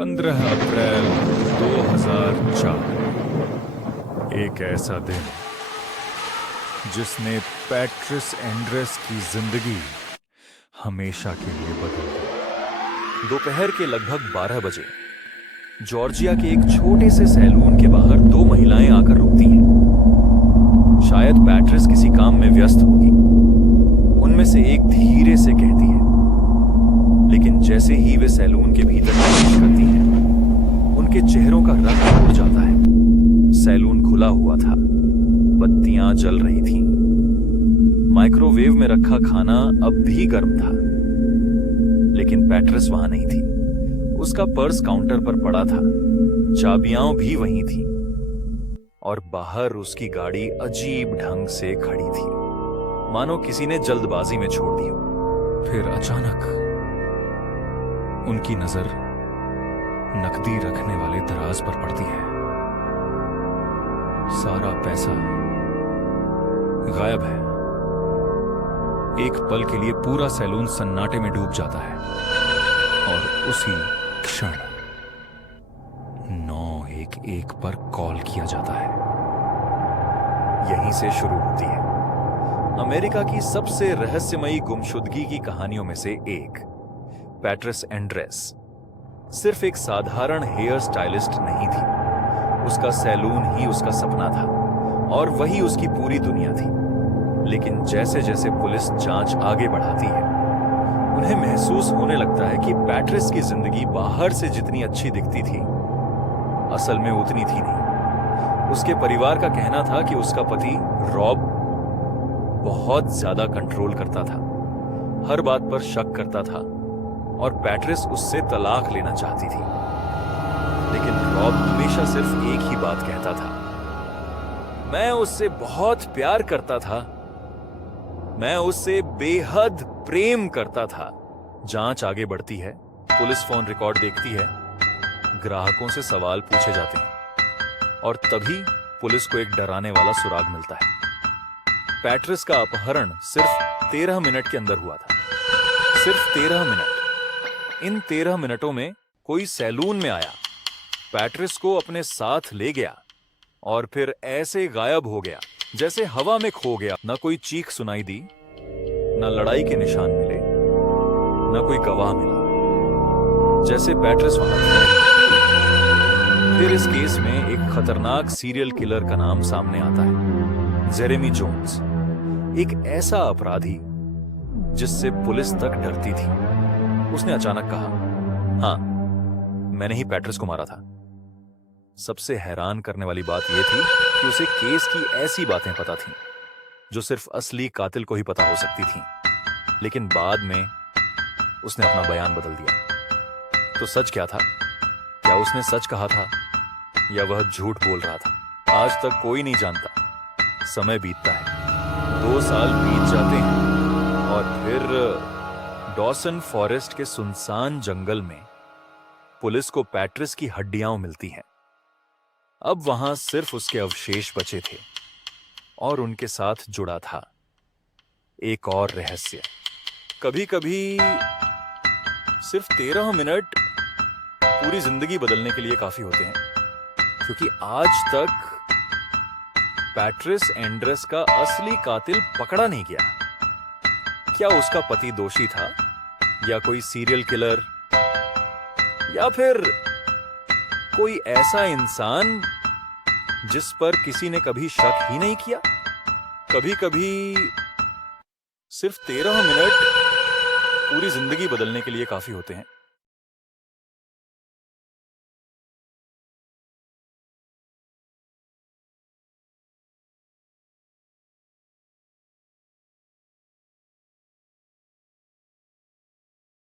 15 अप्रैल 2004। एक ऐसा दिन जिसने पैट्रिस एंड्रेस की जिंदगी हमेशा के लिए बदल दी। दोपहर के लगभग 12 बजे जॉर्जिया के एक छोटे से सैलून के बाहर दो महिलाएं आकर रुकती हैं। शायद पैट्रिस किसी काम में व्यस्त होगी। उनमें से एक धीरे से कहती है, लेकिन जैसे ही वे सैलून के भीतर प्रवेश करती हैं, उनके चेहरों का रंग उड़ जाता है। सैलून खुला हुआ था, बत्तियां जल रही थीं। माइक्रोवेव में रखा खाना अब भी गर्म था, लेकिन पैट्रिस वहां नहीं थी। उसका पर्स काउंटर पर पड़ा था, चाबियां भी वहीं थीं, और बाहर उसकी गाड़ी अजीब ढंग से खड़ी थी, मानो किसी ने जल्दबाजी में छोड़ दी हो। फिर अचानक उनकी नजर नकदी रखने वाले दराज पर पड़ती है। सारा पैसा गायब है। एक पल के लिए पूरा सैलून सन्नाटे में डूब जाता है, और उसी क्षण 911 पर कॉल किया जाता है। यहीं से शुरू होती है अमेरिका की सबसे रहस्यमयी गुमशुदगी की कहानियों में से एक। पैट्रिस एंड्रेस सिर्फ एक साधारण हेयर स्टाइलिस्ट नहीं थी। उसका सैलून ही उसका सपना था, और वही उसकी पूरी दुनिया थी। लेकिन जैसे जैसे पुलिस जांच आगे बढ़ाती है, उन्हें महसूस होने लगता है कि पैट्रिस की जिंदगी बाहर से जितनी अच्छी दिखती थी, असल में उतनी थी नहीं। उसके परिवार का कहना था कि उसका पति रॉब बहुत ज्यादा कंट्रोल करता था, हर बात पर शक करता था, और पैट्रिस उससे तलाक लेना चाहती थी। लेकिन रॉब हमेशा सिर्फ एक ही बात कहता था, मैं उससे बहुत प्यार करता था, मैं उससे बेहद प्रेम करता था। जांच आगे बढ़ती है, पुलिस फोन रिकॉर्ड देखती है, ग्राहकों से सवाल पूछे जाते हैं, और तभी पुलिस को एक डराने वाला सुराग मिलता है। पैट्रिस का अपहरण सिर्फ 13 मिनट के अंदर हुआ था। सिर्फ 13 मिनट। इन 13 मिनटों में कोई सैलून में आया, पैट्रिस को अपने साथ ले गया, और फिर ऐसे गायब हो गया जैसे हवा में खो गया। न कोई चीख सुनाई दी, न लड़ाई के निशान मिले, न कोई गवाह मिला, जैसे पैट्रिस वहां था। फिर इस केस में एक खतरनाक सीरियल किलर का नाम सामने आता है, जेरेमी जोन्स। एक ऐसा अपराधी जिससे पुलिस तक डरती थी। उसने अचानक कहा, हां, मैंने ही पैट्रिस को मारा था। सबसे हैरान करने वाली बात यह थी कि उसे केस की ऐसी बातें पता थीं जो सिर्फ असली कातिल को ही पता हो सकती थीं। लेकिन बाद में उसने अपना बयान बदल दिया। तो सच क्या था? क्या उसने सच कहा था, या वह झूठ बोल रहा था? आज तक कोई नहीं जानता। समय बीतता है, 2 साल बीत जाते हैं, और फिर डॉसन फॉरेस्ट के सुनसान जंगल में पुलिस को पैट्रिस की हड्डियां मिलती हैं। अब वहां सिर्फ उसके अवशेष बचे थे, और उनके साथ जुड़ा था एक और रहस्य। कभी कभी सिर्फ 13 मिनट पूरी जिंदगी बदलने के लिए काफी होते हैं, क्योंकि आज तक पैट्रिस एंड्रेस का असली कातिल पकड़ा नहीं गया। क्या उसका पति दोषी था, या कोई सीरियल किलर, या फिर कोई ऐसा इंसान जिस पर किसी ने कभी शक ही नहीं किया? कभी कभी सिर्फ 13 मिनट पूरी जिंदगी बदलने के लिए काफी होते हैं।